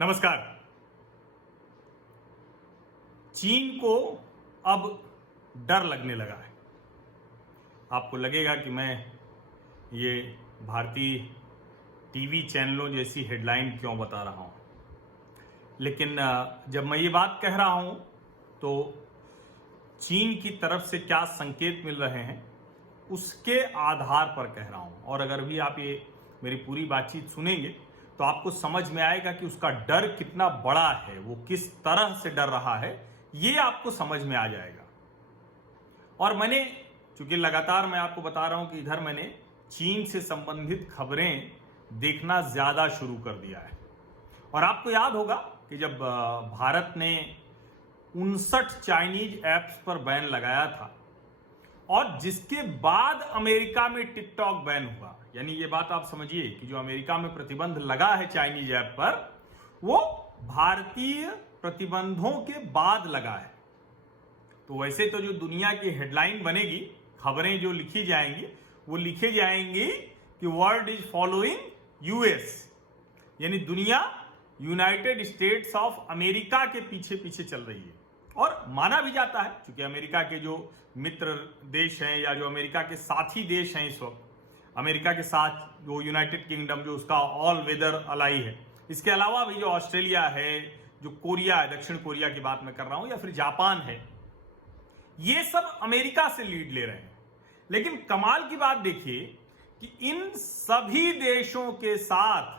नमस्कार। चीन को अब डर लगने लगा है। आपको लगेगा कि मैं ये भारतीय टीवी चैनलों जैसी हेडलाइन क्यों बता रहा हूं, लेकिन जब मैं ये बात कह रहा हूं तो चीन की तरफ से क्या संकेत मिल रहे हैं उसके आधार पर कह रहा हूं। और अगर भी आप ये मेरी पूरी बातचीत सुनेंगे तो आपको समझ में आएगा कि उसका डर कितना बड़ा है, वो किस तरह से डर रहा है, ये आपको समझ में आ जाएगा। और मैंने चूंकि लगातार मैं आपको बता रहा हूं कि इधर मैंने चीन से संबंधित खबरें देखना ज्यादा शुरू कर दिया है। और आपको याद होगा कि जब भारत ने 59 चाइनीज ऐप्स पर बैन लगाया था और जिसके बाद अमेरिका में टिकटॉक बैन हुआ, यानी ये बात आप समझिए कि जो अमेरिका में प्रतिबंध लगा है चाइनीज ऐप पर, वो भारतीय प्रतिबंधों के बाद लगा है। तो वैसे तो जो दुनिया की हेडलाइन बनेगी, खबरें जो लिखी जाएंगी, वो लिखे जाएंगी कि वर्ल्ड इज फॉलोइंग यूएस, यानी दुनिया यूनाइटेड स्टेट्स ऑफ अमेरिका के पीछे पीछे चल रही है। और माना भी जाता है, क्योंकि अमेरिका के जो मित्र देश हैं या जो अमेरिका के साथी देश हैं इस वक्त, अमेरिका के साथ जो यूनाइटेड किंगडम जो उसका ऑल वेदर अलाई है, इसके अलावा भी जो ऑस्ट्रेलिया है, जो कोरिया है, दक्षिण कोरिया की बात मैं कर रहा हूं, या फिर जापान है, ये सब अमेरिका से लीड ले रहे हैं। लेकिन कमाल की बात देखिए कि इन सभी देशों के साथ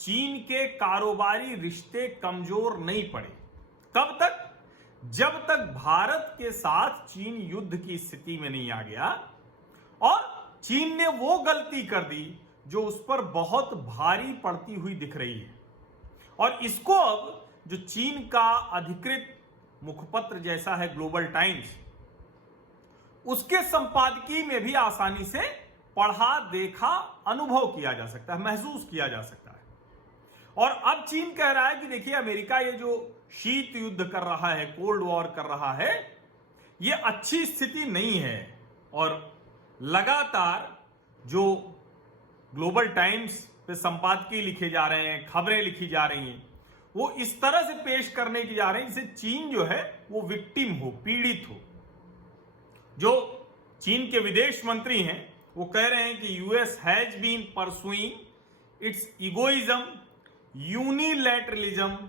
चीन के कारोबारी रिश्ते कमजोर नहीं पड़े। कब तक? जब तक भारत के साथ चीन युद्ध की स्थिति में नहीं आ गया और चीन ने वो गलती कर दी जो उस पर बहुत भारी पड़ती हुई दिख रही है। और इसको अब जो चीन का अधिकृत मुखपत्र जैसा है ग्लोबल टाइम्स, उसके संपादकीय में भी आसानी से पढ़ा, देखा, अनुभव किया जा सकता है, महसूस किया जा सकता है। और अब चीन कह रहा है कि देखिए, अमेरिका ये जो शीत युद्ध कर रहा है, कोल्ड वॉर कर रहा है, ये अच्छी स्थिति नहीं है। और लगातार जो ग्लोबल टाइम्स पे संपादकीय लिखे जा रहे हैं, खबरें लिखी जा रही हैं, वो इस तरह से पेश करने की जा रही है जिससे चीन जो है वो विक्टिम हो, पीड़ित हो। जो चीन के विदेश मंत्री हैं वो कह रहे हैं कि US has been pursuing its egoism, unilateralism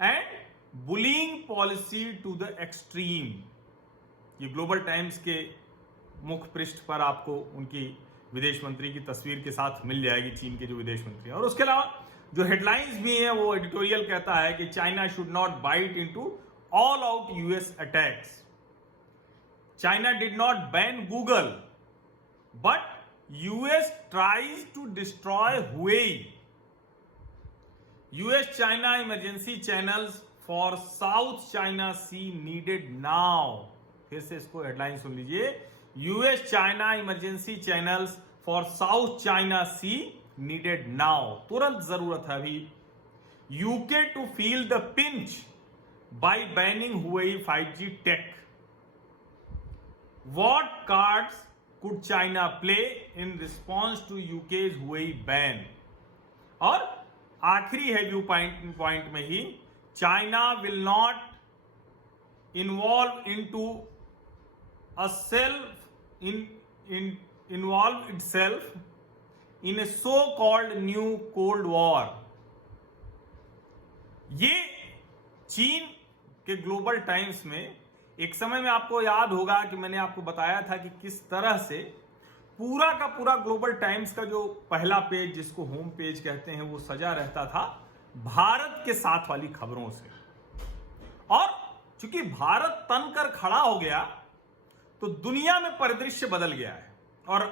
and bullying policy to the extreme. ये ग्लोबल टाइम्स के मुख्य पृष्ठ पर आपको उनकी विदेश मंत्री की तस्वीर के साथ मिल जाएगी, चीन के जो विदेश मंत्री हैं। और उसके अलावा जो हेडलाइंस भी हैं, वो एडिटोरियल कहता है कि China should not bite into all out US attacks. China did not ban Google but US tries to destroy Huawei. US China emergency channels for South China Sea needed now. फिर से इसको headline सुन लीजिए, US China emergency channels for South China Sea needed now. तुरंत जरूरत है अभी UK to feel the pinch by banning Huawei 5G tech. What cards could China play in response to UK's Huawei ban. और आखिरी है view point में ही, China will not involve into a self involve itself in a so called new cold war. ये चीन के global times में एक समय में आपको याद होगा कि मैंने आपको बताया था कि किस तरह से पूरा का पूरा ग्लोबल टाइम्स का जो पहला पेज, जिसको होम पेज कहते हैं, वो सजा रहता था भारत के साथ वाली खबरों से। और चूंकि भारत तनकर खड़ा हो गया तो दुनिया में परिदृश्य बदल गया है। और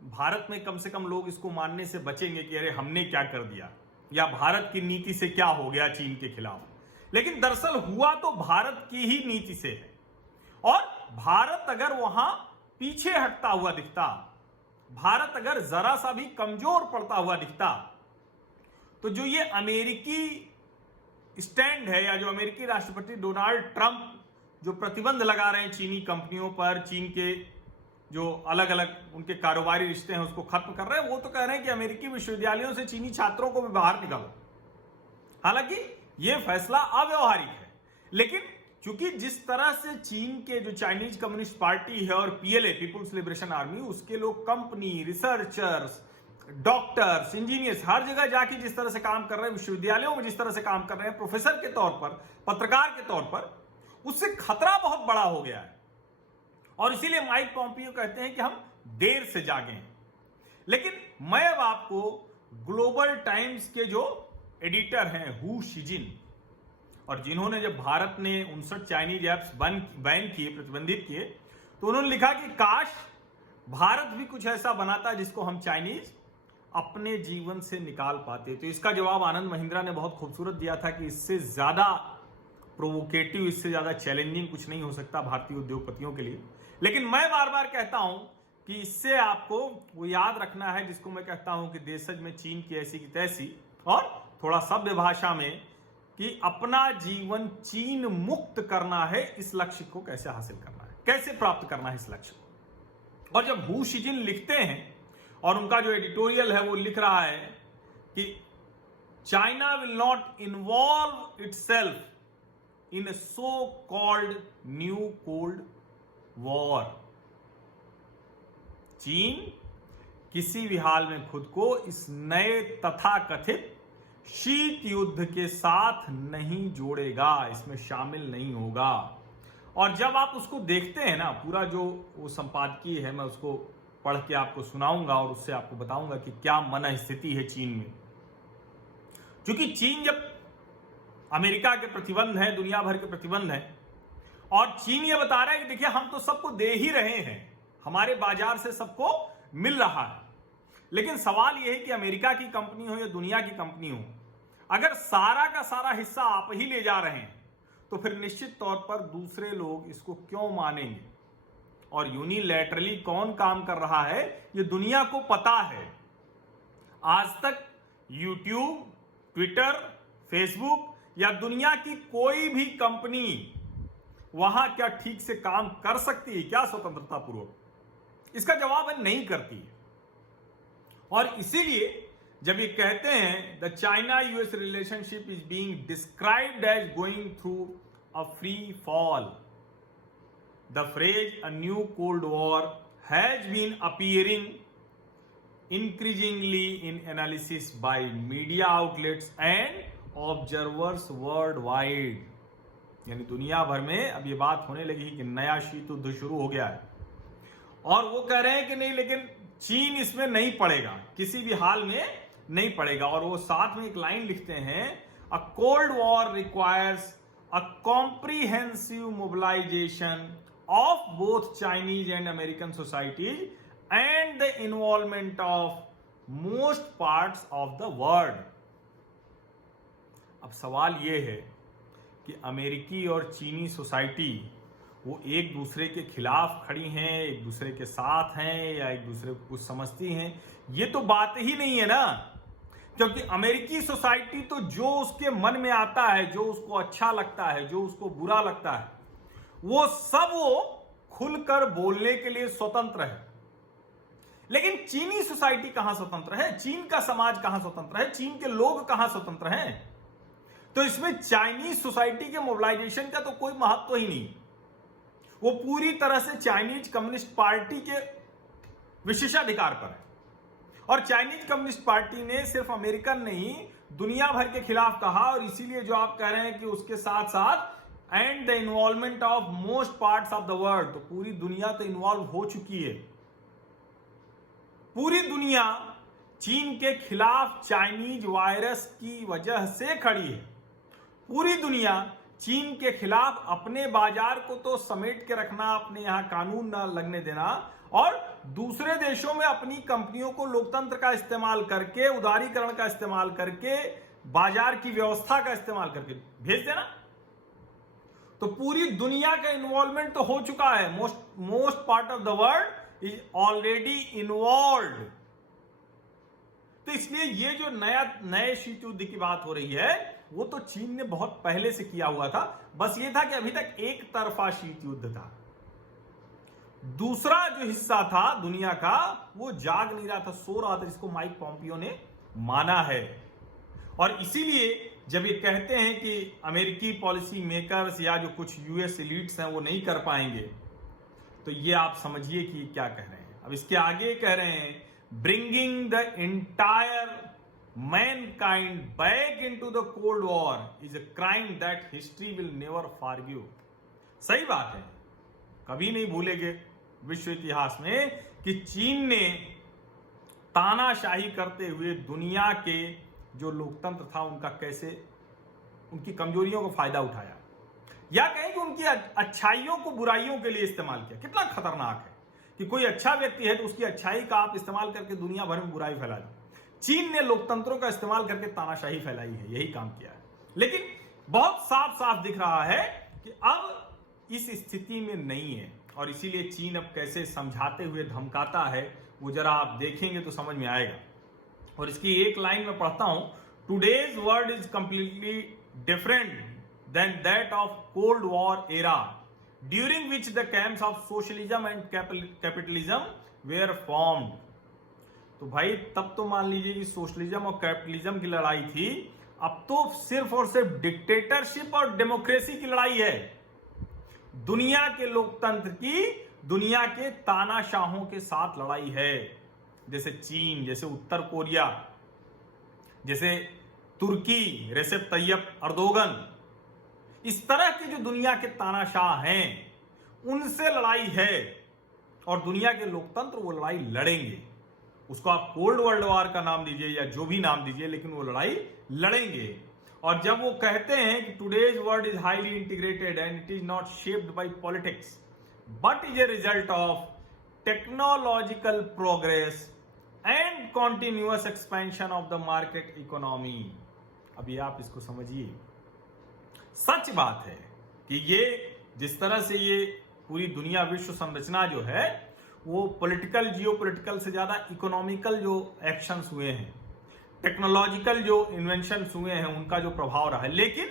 भारत में कम से कम लोग इसको मानने से बचेंगे कि अरे हमने क्या कर दिया, या भारत की नीति से क्या हो गया चीन के खिलाफ। लेकिन दरअसल हुआ तो भारत की ही नीति से है। और भारत अगर वहां पीछे हटता हुआ दिखता, भारत अगर जरा सा भी कमजोर पड़ता हुआ दिखता, तो जो ये अमेरिकी स्टैंड है, या जो अमेरिकी राष्ट्रपति डोनाल्ड ट्रंप जो प्रतिबंध लगा रहे हैं चीनी कंपनियों पर, चीन के जो अलग अलग उनके कारोबारी रिश्ते हैं उसको खत्म कर रहे हैं, वो तो कह रहे हैं कि अमेरिकी विश्वविद्यालयों से चीनी छात्रों को भी बाहर निकालो। हालांकि यह फैसला अव्यवहारिक है, लेकिन चूंकि जिस तरह से चीन के जो चाइनीज कम्युनिस्ट पार्टी है और पीएलए पीपुल्स लिबरेशन आर्मी, उसके लोग कंपनी, रिसर्चर्स, डॉक्टर्स, इंजीनियर्स हर जगह जाके जिस तरह से काम कर रहे हैं, विश्वविद्यालयों में जिस तरह से काम कर रहे हैं, प्रोफेसर के तौर पर, पत्रकार के तौर पर, उससे खतरा बहुत बड़ा हो गया है। और इसीलिए माइक पॉम्पियो कहते हैं कि हम देर से जागे हैं। लेकिन मैं अब आपको ग्लोबल टाइम्स के जो एडिटर हैं हू शिजिन, और जिन्होंने जब भारत ने 59 चाइनीज ऐप्स बैन किए, प्रतिबंधित किए, तो उन्होंने लिखा कि काश भारत भी कुछ ऐसा बनाता जिसको हम चाइनीज अपने जीवन से निकाल पाते। तो इसका जवाब आनंद महिंद्रा ने बहुत खूबसूरत दिया था कि इससे ज्यादा प्रोवोकेटिव, इससे ज्यादा चैलेंजिंग कुछ नहीं हो सकता भारतीय उद्योगपतियों के लिए। लेकिन मैं बार बार कहता हूं कि इससे आपको वो याद रखना है जिसको मैं कहता हूं कि देशज में चीन की ऐसी की तैसी, और थोड़ा सभ्य भाषा में कि अपना जीवन चीन मुक्त करना है। इस लक्ष्य को कैसे हासिल करना है, कैसे प्राप्त करना है इस लक्ष्य को। और जब हू शिजिन लिखते हैं और उनका जो एडिटोरियल है वो लिख रहा है कि China will not involve itself in so called new cold war, चीन किसी भी हाल में खुद को इस नए तथाकथित शीत युद्ध के साथ नहीं जोड़ेगा, इसमें शामिल नहीं होगा। और जब आप उसको देखते हैं ना, पूरा जो वो संपादकीय है, मैं उसको पढ़ के आपको सुनाऊंगा और उससे आपको बताऊंगा कि क्या मन स्थिति है चीन में। क्योंकि चीन जब अमेरिका के प्रतिबंध है, दुनिया भर के प्रतिबंध है, और चीन ये बता रहा है कि देखिए हम तो सबको दे ही रहे हैं, हमारे बाजार से सबको मिल रहा है, लेकिन सवाल यह है कि अमेरिका की कंपनी हो या दुनिया की कंपनी हो, अगर सारा का सारा हिस्सा आप ही ले जा रहे हैं तो फिर निश्चित तौर पर दूसरे लोग इसको क्यों मानेंगे। और यूनिलैटरली कौन काम कर रहा है ये दुनिया को पता है। आज तक यूट्यूब, ट्विटर, फेसबुक या दुनिया की कोई भी कंपनी वहां क्या ठीक से काम कर सकती है क्या स्वतंत्रता पूर्वक? इसका जवाब है नहीं करती है। और इसीलिए जब ये कहते हैं the China US relationship is being described as going through a free fall, the phrase a new cold war has been appearing increasingly in analysis by media outlets and observers world wide. यानी दुनिया भर में अब ये बात होने लगी कि नया शीत युद्ध शुरू हो गया है, और वो कह रहे हैं कि नहीं, लेकिन चीन इसमें नहीं पड़ेगा, किसी भी हाल में नहीं पड़ेगा। और वो साथ में एक लाइन लिखते हैं, a cold war requires a comprehensive mobilisation of both Chinese and American societies and the involvement of most parts of the world. अब सवाल यह है कि अमेरिकी और चीनी सोसाइटी वो एक दूसरे के खिलाफ खड़ी हैं, एक दूसरे के साथ हैं, या एक दूसरे को कुछ समझती हैं? ये तो बात ही नहीं है ना। क्योंकि अमेरिकी सोसाइटी तो जो उसके मन में आता है, जो उसको अच्छा लगता है, जो उसको बुरा लगता है, वो सब वो खुलकर बोलने के लिए स्वतंत्र है। लेकिन चीनी सोसाइटी कहां स्वतंत्र है? चीन का समाज कहां स्वतंत्र है? चीन के लोग कहां स्वतंत्र हैं? तो इसमें चाइनीज सोसाइटी के मोबिलाइजेशन का तो कोई महत्व ही नहीं। वो पूरी तरह से चाइनीज कम्युनिस्ट पार्टी के विशेषाधिकार पर है। और चाइनीज कम्युनिस्ट पार्टी ने सिर्फ अमेरिकन नहीं, दुनिया भर के खिलाफ कहा। और इसीलिए जो आप कह रहे हैं कि उसके साथ साथ and the involvement of most parts of the world, तो पूरी दुनिया तो इन्वॉल्व हो चुकी है। पूरी दुनिया चीन के खिलाफ चाइनीज वायरस की वजह से खड़ी है। पूरी दुनिया चीन के खिलाफ अपने बाजार को तो समेट के रखना, अपने यहां कानून ना लगने देना, और दूसरे देशों में अपनी कंपनियों को लोकतंत्र का इस्तेमाल करके, उदारीकरण का इस्तेमाल करके, बाजार की व्यवस्था का इस्तेमाल करके भेज देना। तो पूरी दुनिया का इन्वॉल्वमेंट तो हो चुका है। Most part of the world is already involve. तो इसलिए ये जो नए शीत युद्ध की बात हो रही है, वो तो चीन ने बहुत पहले से किया हुआ था। बस ये था कि अभी तक एक तरफा शीत युद्ध था। दूसरा जो हिस्सा था दुनिया का, वो जाग नहीं रहा था, सो रहा था, जिसको माइक पॉम्पियो ने माना है। और इसीलिए जब ये कहते हैं कि अमेरिकी पॉलिसी मेकर्स या जो कुछ यूएस एलिट्स हैं वो नहीं कर पाएंगे, तो ये आप समझिए कि क्या कह रहे हैं। अब इसके आगे कह रहे हैं bringing the entire Mankind back into the cold war is a crime that history will never forgive. सही बात है, कभी नहीं भूलेंगे विश्व इतिहास में कि चीन ने तानाशाही करते हुए दुनिया के जो लोकतंत्र था उनका कैसे, उनकी कमजोरियों को फायदा उठाया, या कहें कि उनकी अच्छाइयों को बुराइयों के लिए इस्तेमाल किया। कितना खतरनाक है कि कोई अच्छा व्यक्ति है तो उसकी अच्छाई का आप इस्तेमाल करके दुनिया भर में बुराई फैला दो। चीन ने लोकतंत्रों का इस्तेमाल करके तानाशाही फैलाई है, यही काम किया है। लेकिन बहुत साफ साफ दिख रहा है कि अब इस स्थिति में नहीं है, और इसीलिए चीन अब कैसे समझाते हुए धमकाता है वो जरा आप देखेंगे तो समझ में आएगा। और इसकी एक लाइन में पढ़ता हूं, today's world is completely different than that of cold war era during which the camps of socialism and capitalism were formed. तो भाई तब तो मान लीजिए कि सोशलिज्म और कैपिटलिज्म की लड़ाई थी, अब तो सिर्फ और सिर्फ डिक्टेटरशिप और डेमोक्रेसी की लड़ाई है। दुनिया के लोकतंत्र की दुनिया के तानाशाहों के साथ लड़ाई है, जैसे चीन, जैसे उत्तर कोरिया, जैसे तुर्की, रेसेप तैयब अर्दोगन, इस तरह के जो दुनिया के तानाशाह हैं उनसे लड़ाई है। और दुनिया के लोकतंत्र वो लड़ाई लड़ेंगे, उसको आप कोल्ड वर्ल्ड वॉर का नाम दीजिए या जो भी नाम दीजिए, लेकिन वो लड़ाई लड़ेंगे। और जब वो कहते हैं कि today's world is highly integrated and it is not shaped by politics but is a result of technological progress and continuous expansion of the market economy. अभी आप इसको समझिए, सच बात है कि ये जिस तरह से ये पूरी दुनिया विश्व संरचना जो है वो पॉलिटिकल जियोपॉलिटिकल से ज्यादा इकोनॉमिकल जो एक्शंस हुए हैं, टेक्नोलॉजिकल जो इन्वेंशंस हुए हैं, उनका जो प्रभाव रहा है। लेकिन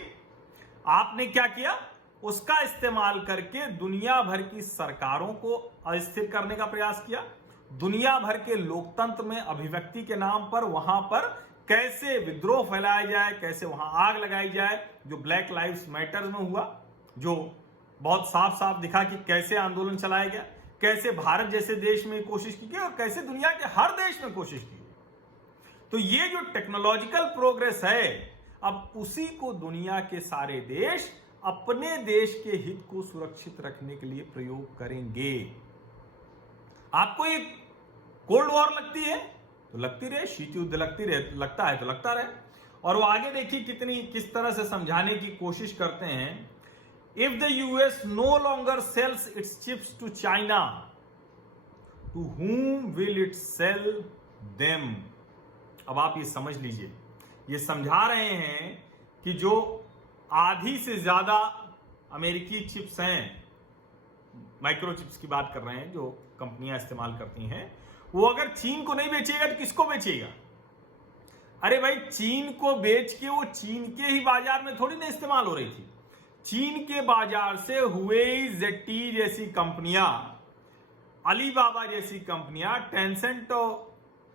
आपने क्या किया, उसका इस्तेमाल करके दुनिया भर की सरकारों को अस्थिर करने का प्रयास किया। दुनिया भर के लोकतंत्र में अभिव्यक्ति के नाम पर वहां पर कैसे विद्रोह फैलाया जाए, कैसे वहां आग लगाई जाए, जो ब्लैक लाइव्स मैटर्स में हुआ, जो बहुत साफ साफ दिखा कि कैसे आंदोलन चलाया गया, कैसे भारत जैसे देश में कोशिश की गई और कैसे दुनिया के हर देश में कोशिश की गई। तो ये जो टेक्नोलॉजिकल प्रोग्रेस है, अब उसी को दुनिया के सारे देश अपने देश के हित को सुरक्षित रखने के लिए प्रयोग करेंगे। आपको ये कोल्ड वॉर लगती है तो लगती रहे, शीत युद्ध लगता है तो लगता रहे। और वो आगे देखिए किस तरह से समझाने की कोशिश करते हैं। If the US no longer sells its chips to China, to whom will it sell them. अब आप ये समझ लीजिए, ये समझा रहे हैं कि जो आधी से ज्यादा अमेरिकी चिप्स हैं, माइक्रोचिप्स की बात कर रहे हैं, जो कंपनियां इस्तेमाल करती हैं, वो अगर चीन को नहीं बेचेगा तो किसको बेचेगा? अरे भाई, चीन को बेच के वो चीन के ही बाजार में थोड़ी ना इस्तेमाल हो रही थी। चीन के बाजार से हुवेई, जेटी जैसी कंपनियां, अलीबाबा जैसी कंपनियां, टेंसेंट,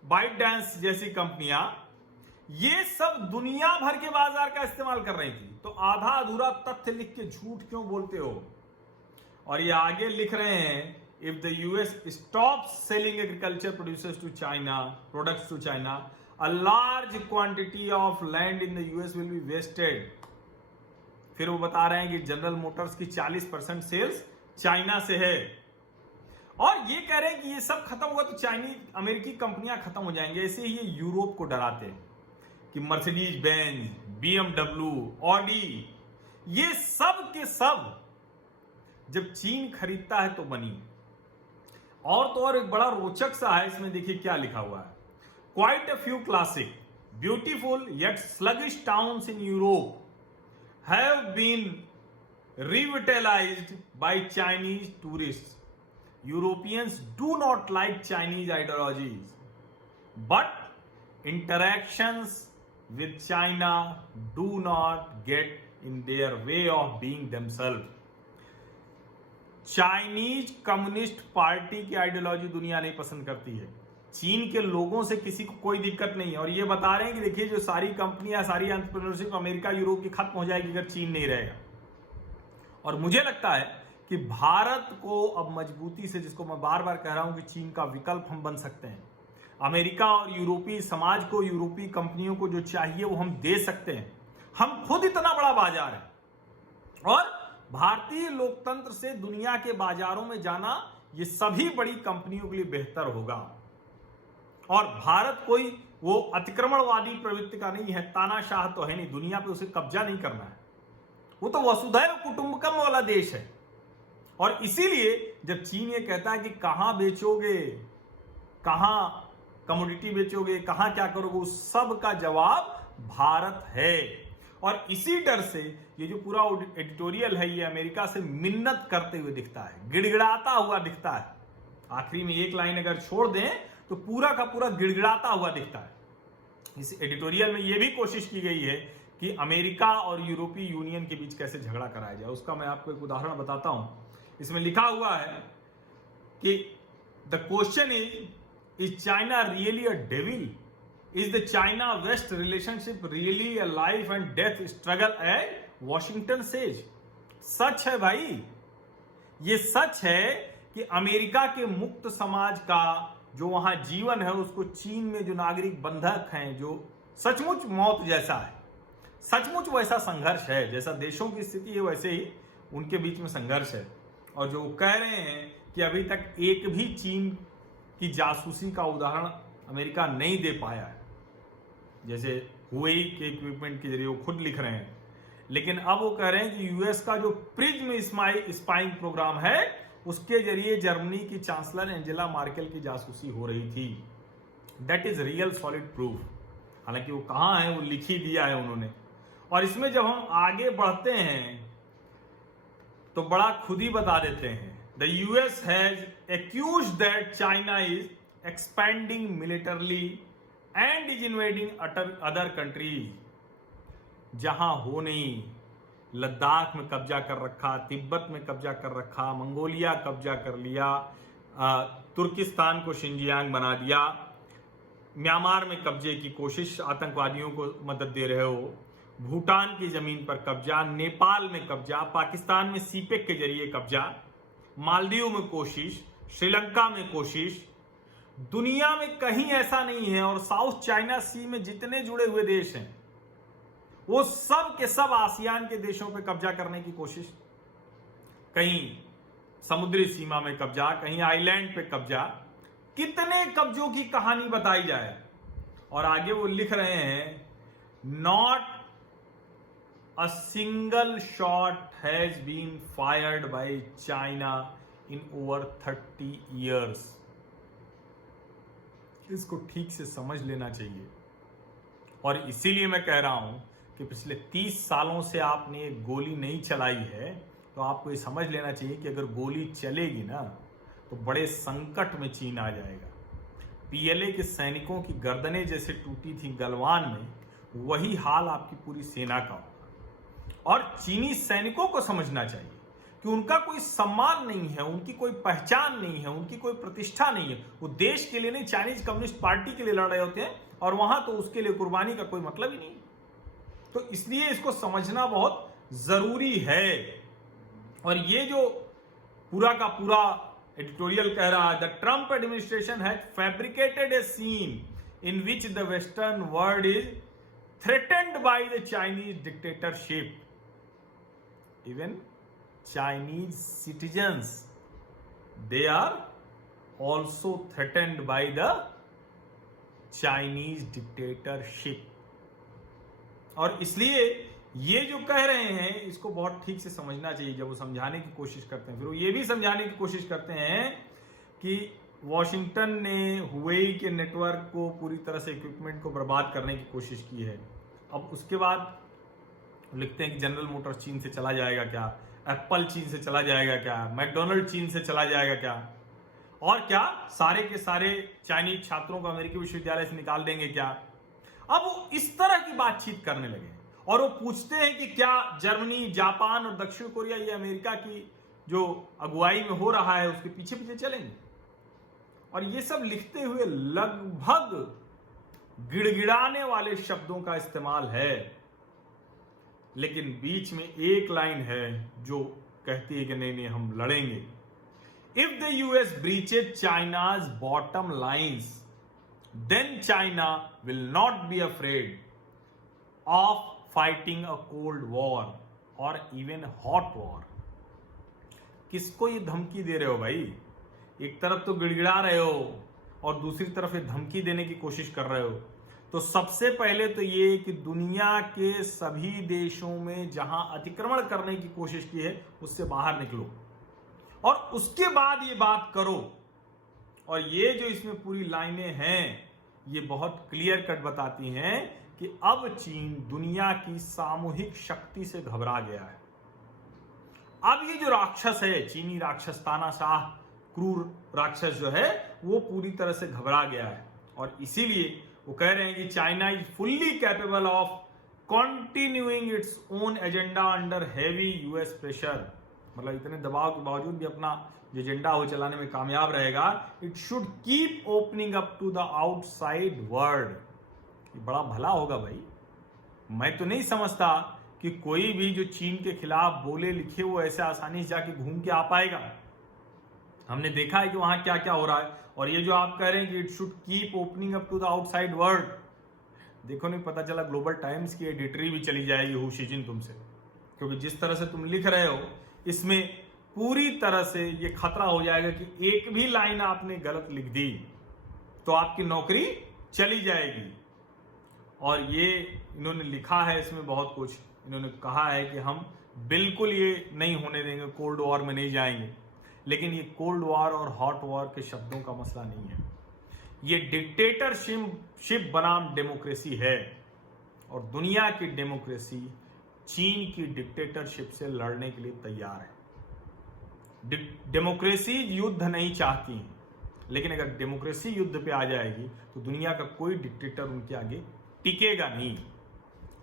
बाइटडांस जैसी कंपनियां, ये सब दुनिया भर के बाजार का इस्तेमाल कर रही थी। तो आधा अधूरा तथ्य लिख के झूठ क्यों बोलते हो? और ये आगे लिख रहे हैं, if the US stop selling agriculture producers to China, products to China, a large quantity of land in the US will be wasted. फिर वो बता रहे हैं कि जनरल मोटर्स की 40% सेल्स चाइना से है, और ये कह रहे हैं कि ये सब खत्म होगा तो चाइनीज अमेरिकी कंपनियां खत्म हो जाएंगे। ऐसे ही ये यूरोप को डराते हैं कि मर्सिडीज बेंज, BMW, ऑडी, ये सब के सब जब चीन खरीदता है तो बनी। और तो और एक बड़ा रोचक सा है इसमें, देखिए क्या लिखा हुआ है। Quite a few classic beautiful yet sluggish towns in Europe have been revitalized by Chinese tourists. Europeans do not like Chinese ideologies, but interactions with China do not get in their way of being themselves. Chinese communist party की ideology दुनिया नहीं पसंद करती है, चीन के लोगों से किसी को कोई दिक्कत नहीं है, और ये बता रहे हैं कि देखिए जो सारी कंपनियां, सारी एंटरप्रेन्योरशिप अमेरिका यूरोप की खत्म हो जाएगी अगर चीन नहीं रहेगा। और मुझे लगता है कि भारत को अब मजबूती से, जिसको मैं बार बार कह रहा हूं कि चीन का विकल्प हम बन सकते हैं, अमेरिका और यूरोपीय समाज को, यूरोपीय कंपनियों को जो चाहिए वो हम दे सकते हैं। हम खुद इतना बड़ा बाजार है, और भारतीय लोकतंत्र से दुनिया के बाजारों में जाना ये सभी बड़ी कंपनियों के लिए बेहतर होगा। और भारत कोई वो अतिक्रमणवादी प्रवृत्ति का नहीं है, तानाशाह तो है नहीं, दुनिया पे उसे कब्जा नहीं करना है, वो तो वसुधैव कुटुंबकम वाला देश है। और इसीलिए जब चीन ये कहता है कि कहां बेचोगे, कहां कमोडिटी बेचोगे, कहां क्या करोगे, उस सब का जवाब भारत है। और इसी डर से ये जो पूरा एडिटोरियल है ये अमेरिका से मिन्नत करते हुए दिखता है, गिड़गिड़ाता हुआ दिखता है। आखिरी में एक लाइन अगर छोड़ दें तो पूरा का पूरा गिड़गिड़ाता हुआ दिखता है। इस एडिटोरियल में यह भी कोशिश की गई है कि अमेरिका और यूरोपीय यूनियन के बीच कैसे झगड़ा कराया जाए। उसका मैं आपको एक उदाहरण बताता हूं। इसमें लिखा हुआ है कि the question is China really a devil? Is the China West relationship really a life and death struggle at Washington says? सच है भाई, ये सच है कि अमेरिका के मुक्त समाज का जो वहां जीवन है उसको चीन में जो नागरिक बंधक हैं, जो सचमुच मौत जैसा है, सचमुच वैसा संघर्ष है, जैसा देशों की स्थिति है वैसे ही उनके बीच में संघर्ष है। और जो कह रहे हैं कि अभी तक एक भी चीन की जासूसी का उदाहरण अमेरिका नहीं दे पाया है, जैसे हुवेई के इक्विपमेंट के जरिए वो खुद लिख रहे हैं, लेकिन अब वो कह रहे हैं कि यूएस का जो प्रिज्म स्पाइंग प्रोग्राम है उसके जरिए जर्मनी की चांसलर एंजेला मार्केल की जासूसी हो रही थी। That is real solid proof. हालांकि वो कहां है वो लिख ही दिया है उन्होंने। और इसमें जब हम आगे बढ़ते हैं तो बड़ा खुद ही बता देते हैं, the US has accused that China is expanding militarily and is invading other countries. जहां हो नहीं, लद्दाख में कब्जा कर रखा, तिब्बत में कब्जा कर रखा, मंगोलिया कब्जा कर लिया, तुर्किस्तान को शिंजियांग बना दिया, म्यांमार में कब्जे की कोशिश, आतंकवादियों को मदद दे रहे हो, भूटान की जमीन पर कब्जा, नेपाल में कब्जा, पाकिस्तान में सीपेक के जरिए कब्जा, मालदीव में कोशिश, श्रीलंका में कोशिश, दुनिया में कहीं ऐसा नहीं है। और साउथ चाइना सी में जितने जुड़े हुए देश हैं वो सब के सब आसियान के देशों पे कब्जा करने की कोशिश, कहीं समुद्री सीमा में कब्जा, कहीं आइलैंड पे कब्जा, कितने कब्जों की कहानी बताई जाए। और आगे वो लिख रहे हैं, not a single shot has been fired by China in over 30 years। इसको ठीक से समझ लेना चाहिए। और इसीलिए मैं कह रहा हूं कि पिछले 30 सालों से आपने एक गोली नहीं चलाई है तो आपको ये समझ लेना चाहिए कि अगर गोली चलेगी ना तो बड़े संकट में चीन आ जाएगा। पीएलए के सैनिकों की गर्दनें जैसे टूटी थी गलवान में, वही हाल आपकी पूरी सेना का होगा। और चीनी सैनिकों को समझना चाहिए कि उनका कोई सम्मान नहीं है, उनकी कोई पहचान नहीं है, उनकी कोई प्रतिष्ठा नहीं है। वो देश के लिए नहीं, चाइनीज कम्युनिस्ट पार्टी के लिए लड़ रहे होते हैं, और वहां तो उसके लिए कुर्बानी का कोई मतलब ही नहीं। तो इसलिए इसको समझना बहुत जरूरी है। और ये जो पूरा का पूरा एडिटोरियल कह रहा है, the Trump administration has fabricated A seen in which the western world is threatened by the Chinese dictatorship. Even Chinese citizens, they are also threatened by the Chinese dictatorship। और इसलिए ये जो कह रहे हैं इसको बहुत ठीक से समझना चाहिए। जब वो समझाने की कोशिश करते हैं, फिर वो ये भी समझाने की कोशिश करते हैं कि वॉशिंगटन ने हुवेई के नेटवर्क को पूरी तरह से इक्विपमेंट को बर्बाद करने की कोशिश की है। अब उसके बाद लिखते हैं कि जनरल मोटर चीन से चला जाएगा क्या, एप्पल चीन से चला जाएगा क्या, मैकडोनल्ड चीन से चला जाएगा क्या, और क्या सारे के सारे चाइनीज छात्रों को अमेरिकी विश्वविद्यालय से निकाल देंगे क्या। अब वो इस तरह की बातचीत करने लगे और वो पूछते हैं कि क्या जर्मनी, जापान और दक्षिण कोरिया ये अमेरिका की जो अगुवाई में हो रहा है उसके पीछे पीछे चलेंगे। और ये सब लिखते हुए लगभग गिड़गिड़ाने वाले शब्दों का इस्तेमाल है, लेकिन बीच में एक लाइन है जो कहती है कि नहीं नहीं हम लड़ेंगे। If the US breaches China's bottom lines then China will not be afraid of fighting a cold war और इवन हॉट वॉर। किसको ये धमकी दे रहे हो भाई? एक तरफ तो गिड़गिड़ा रहे हो और दूसरी तरफ ये धमकी देने की कोशिश कर रहे हो। तो सबसे पहले तो ये कि दुनिया के सभी देशों में जहां अतिक्रमण करने की कोशिश की है उससे बाहर निकलो और उसके बाद ये बात करो। और ये जो इसमें पूरी लाइनें हैं ये बहुत क्लियर कट बताती हैं कि अब चीन दुनिया की सामूहिक शक्ति से घबरा गया है। अब ये जो राक्षस है, चीनी राक्षस, तानाशाह क्रूर राक्षस जो है, वो पूरी तरह से घबरा गया है और इसीलिए वो कह रहे हैं कि China is fully capable of continuing its own agenda under heavy US pressure. मतलब इतने दबाव के बावजूद भी अपना जो एजेंडा हो चलाने में कामयाब रहेगा। It should keep opening up to the outside world. बड़ा भला होगा भाई। मैं तो नहीं समझता कि कोई भी जो चीन के खिलाफ बोले लिखे वो ऐसे आसानी से जाके घूम के आ पाएगा। हमने देखा है कि वहां क्या क्या हो रहा है। और ये जो आप कह रहे हैं कि it should keep opening up to the outside world, देखो नहीं पता चला ग्लोबल टाइम्स की एडिटरी भी चली जाएगी हु शीजिन तुमसे, क्योंकि जिस तरह से तुम लिख रहे हो इसमें पूरी तरह से ये खतरा हो जाएगा कि एक भी लाइन आपने गलत लिख दी तो आपकी नौकरी चली जाएगी। और ये इन्होंने लिखा है इसमें बहुत कुछ। इन्होंने कहा है कि हम बिल्कुल ये नहीं होने देंगे, कोल्ड वॉर में नहीं जाएंगे। लेकिन ये कोल्ड वॉर और हॉट वॉर के शब्दों का मसला नहीं है, ये डिक्टेटरशिप बनाम डेमोक्रेसी है। और दुनिया की डेमोक्रेसी चीन की डिक्टेटरशिप से लड़ने के लिए तैयार है। डेमोक्रेसी युद्ध नहीं चाहती, लेकिन अगर डेमोक्रेसी युद्ध पे आ जाएगी तो दुनिया का कोई डिक्टेटर उनके आगे टिकेगा नहीं।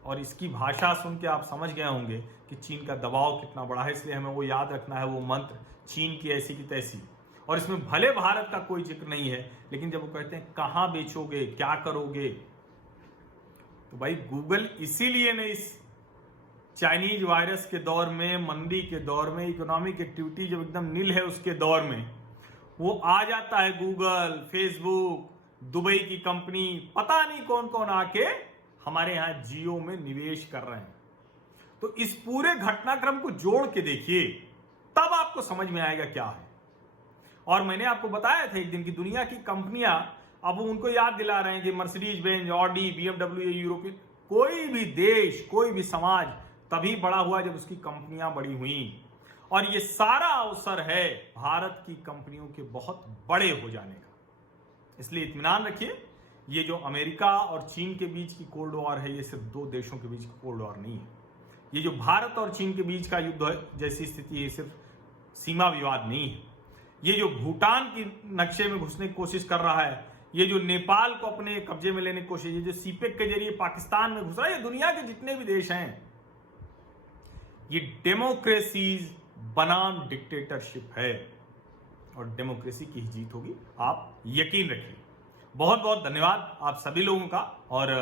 और इसकी भाषा सुन के आप समझ गए होंगे कि चीन का दबाव कितना बड़ा है। इसलिए हमें वो याद रखना है, वो मंत्र चीन की ऐसी की तैसी। और इसमें भले भारत का कोई जिक्र नहीं है, लेकिन जब वो कहते हैं कहां बेचोगे, क्या करोगे, तो भाई गूगल इसीलिए ने इस चाइनीज वायरस के दौर में, मंदी के दौर में, इकोनॉमिक एक्टिविटी जब एकदम नील है उसके दौर में वो आ जाता है। गूगल, फेसबुक, दुबई की कंपनी, पता नहीं कौन कौन आके हमारे यहां जियो में निवेश कर रहे हैं। तो इस पूरे घटनाक्रम को जोड़ के देखिए, तब आपको समझ में आएगा क्या है। और मैंने आपको बताया था एक दिन की दुनिया की कंपनियां अब उनको याद दिला रहे हैं कि Mercedes Benz, Audi, BMW, European, कोई भी देश, कोई भी समाज तभी बड़ा हुआ जब उसकी कंपनियां बड़ी हुई। और ये सारा अवसर है भारत की कंपनियों के बहुत बड़े हो जाने का। इसलिए इत्मीनान रखिए, ये जो अमेरिका और चीन के बीच की कोल्ड वॉर है, ये सिर्फ दो देशों के बीच की कोल्ड वॉर नहीं है। ये जो भारत और चीन के बीच का युद्ध है जैसी स्थिति है, सिर्फ सीमा विवाद नहीं है। ये जो भूटान की नक्शे में घुसने की कोशिश कर रहा है, ये जो नेपाल को अपने कब्जे में लेने की कोशिश, ये जो सीपेक के जरिए पाकिस्तान में घुस रहा है, ये दुनिया के जितने भी देश हैं, ये डेमोक्रेसीज बनाम डिक्टेटरशिप है। और डेमोक्रेसी की ही जीत होगी, आप यकीन रखिए। बहुत बहुत धन्यवाद आप सभी लोगों का। और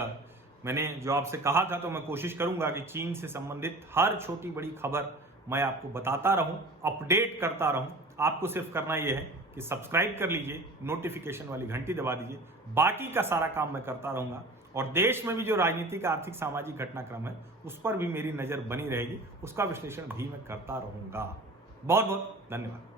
मैंने जो आपसे कहा था तो मैं कोशिश करूंगा कि चीन से संबंधित हर छोटी बड़ी खबर मैं आपको बताता रहूं, अपडेट करता रहूं। आपको सिर्फ करना यह है कि सब्सक्राइब कर लीजिए, नोटिफिकेशन वाली घंटी दबा दीजिए। बाकी का सारा काम मैं करता रहूंगा। और देश में भी जो राजनीतिक, आर्थिक, सामाजिक घटनाक्रम है उस पर भी मेरी नजर बनी रहेगी, उसका विश्लेषण भी मैं करता रहूंगा। बहुत बहुत धन्यवाद।